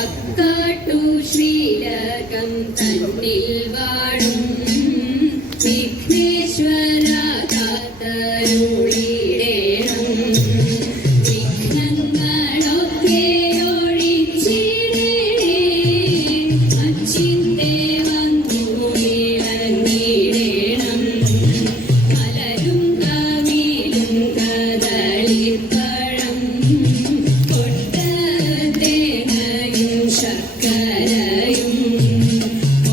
കക്കാട്ടു ശ്രീലകം തന്നിൽ വാഴും വിഘ്നേശ്വര കാത്തരുളിടേണം. വിഘ്നങ്ങളൊക്കെ ഒഴിച്ചിടേണേ അച്ചിന്റെ വന്നു ഇറങ്ങിടേണം. മലരും കവിലും കദളിപ്പഴം കൊട്ടത്തേങ്ങയും ശർക്കരയും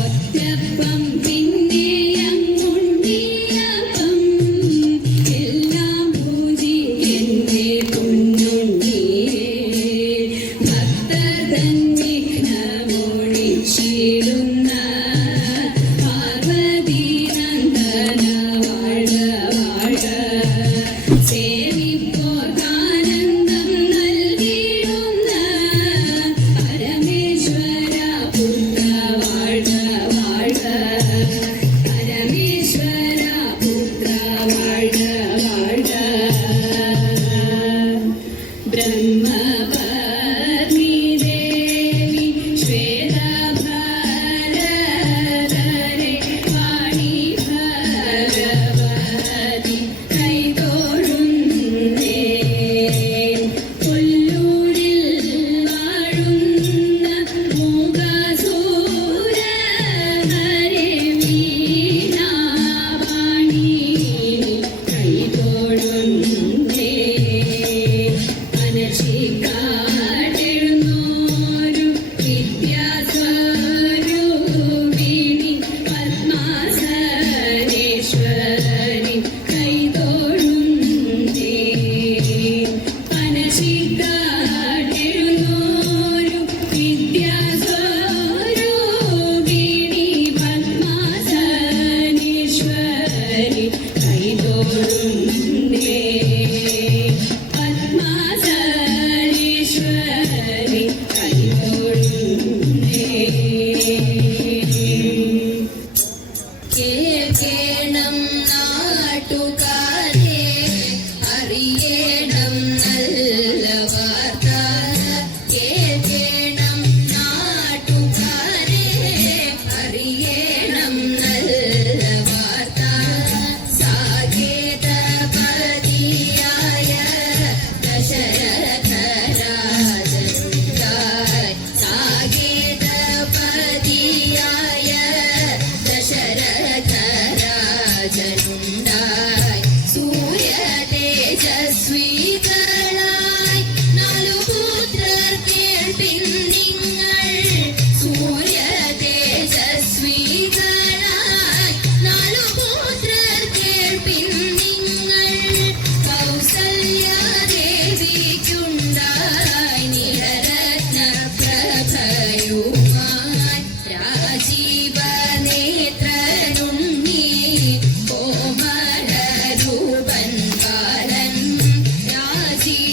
ഒറ്റപ്പം പിന്നെ അങ്ങുണ്ടിയപ്പം എല്ലാം പൂജിക്കന്റെ പൊന്നുണ്ണിയേ. ഭക്തർ തൻ വിഘ്നമൊഴിച്ചിടുന്ന പാർവതി നന്ദന വാഴ വാഴ. സേവിപ്പോർക്കാനന്ദം നൽകിടുന്ന പരമേശ്വര പുത്ര വാഴ വാഴ. പരമേശ്വര പുത്ര വാഴ വാഴ. ബ്രഹ്മപത്നി ദേവി ശ്വേതഭാരതരെ വാണി ഭഗവതി കൈതൊഴുന്നേ. കൊല്ലൂരിൽ വാഴുന്ന മൂകസൂരഹരെ വീണാവാണി കൈതൊഴുന്നേ. മനശിക്കാടെഴുന്നോരു വിദ്യാസ്വരൂപിണി പത്മാസനേശ്വരി കൈതൊഴുന്നേ. മനശിക്കാടെഴുന്നോരു വിദ്യാസ്വരൂപിണി പത്മാസനേശ്വരി കൈതൊഴുന്നേ. പത്മാസനേശ്വരി കൈതൊഴുന്നേ. കേൾക്കേണം നാട്ടുകാരെ അറിയേണം നല്ല വാർത്ത. കേൾക്കേണം നാട്ടുകാരെ അറിയേണം നല്ല വാർത്ത. സാകേതപതിയായ ദശരഥ രാജനുണ്ടായി. സാകേതപതിയായ ദശരഥ രാജനുണ്ടായി. സൂര്യ തേജസ്വികളായി നാലു പുത്രർ കേൾപ്പിൻ നിങ്ങൾ. സൂര്യ തേജസ്വികളായി നാലു പുത്രർ കേൾപ്പിൻ നിങ്ങൾ. കൗസല്യാദേവിക്കുണ്ടായി നിരരത്ന പ്രഭയുമായി. രാജീവനേത്രനുണ്ണി കോമളരൂപൻ ബാലൻ. രാജീവനേത്രനുണ്ണി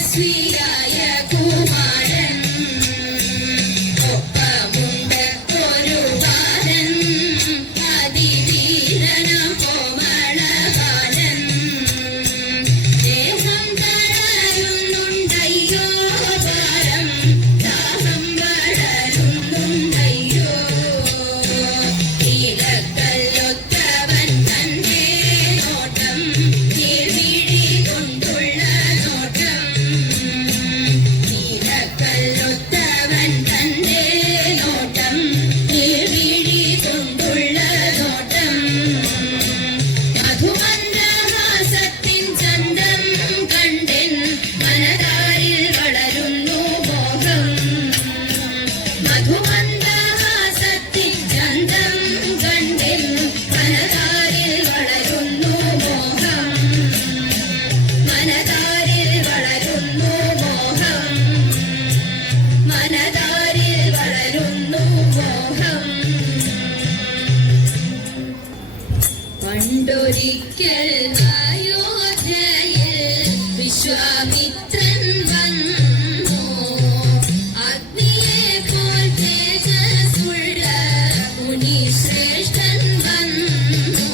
തേജസ്വിയായ കുമാരൻ ഒപ്പമുണ്ട് ഒരു ബാലൻ അതിധീരനാം കോമളബാലൻ ദേഹം തളരുന്നുണ്ടയ്യോ ഭാരം ദാഹം വളരുന്നുണ്ടയ്യോ നീലക്കല്ലൊത്തവൻ തന്റെ നോട്ടം നീർമിഴി കൊണ്ടുള്ള നോട്ടം നീലക്കല്ലൊത്തവൻ തന്റെ നോട്ടം നീർമിഴി കൊണ്ടുള്ള നോട്ടം മധുമന്ദഹാസത്തിൻ ചന്തം കണ്ടെൻ മനതാരിൽ വളരുന്നു മോഹം മധുമന്ദഹാസത്തിൻ ചന്തം കണ്ടെൻ മനതാരിൽ വളരുന്നു മോഹം മനതാരിൽ വളരുന്നു മോഹം മനതാരിൽ വളരുന്നു മോഹം പണ്ടൊരിക്കൽ അയോധ്യയിൽ വിശ്വാമിത്രൻ വന്നു അഗ്നിയെ പോൽ തേജസ്സുള്ള മുനിശ്രേഷ്ഠൻ വന്നു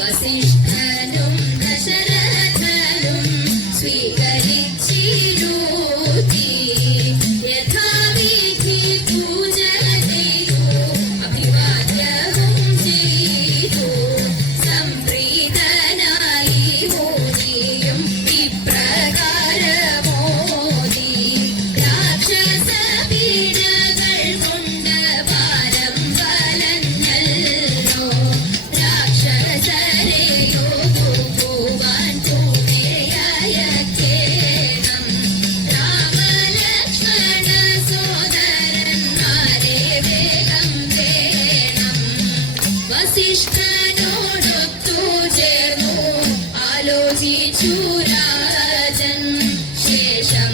വസിഷ്ഠനും ദശരഥനും സ്വീകരിച്ചിരുത്തി യഥാവിധി പൂജ ചെയ്തു അഭിവാദ്യവും ചെയ്തു സംപ്രീതനായി മോദിയും ഇപ്രകാരമോദി രാക്ഷസ പീഡകൾ കൊണ്ട് ഭാരം വലഞ്ഞല്ലോ രാക്ഷസരെയോ പോവാൻ കൂടെയയക്കേണം രാമലക്ഷ്മണ സോദരന്മാരെ വേഗം വേണം വസിഷ്ഠനോടൊത്തു ചേർന്നു ആലോചിച്ചു രാജൻ ശേഷം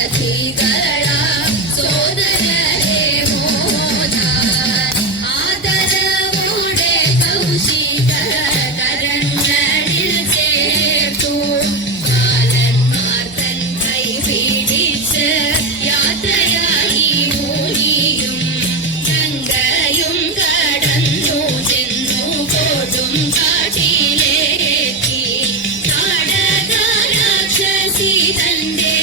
ദാശരഥികളാം സോദരരെ മോദാൻ ആദരവോടെ കൗശിക കരങ്ങളിൽ ചേർത്തു ബാലന്മാർ തൻ കൈ പിടിച്ച് യാത്രയായി മുനിയും ഗംഗയും കടന്നു ചെന്നു കൊടും കാട്ടിലെത്തി താടക രാക്ഷസി തന്റെ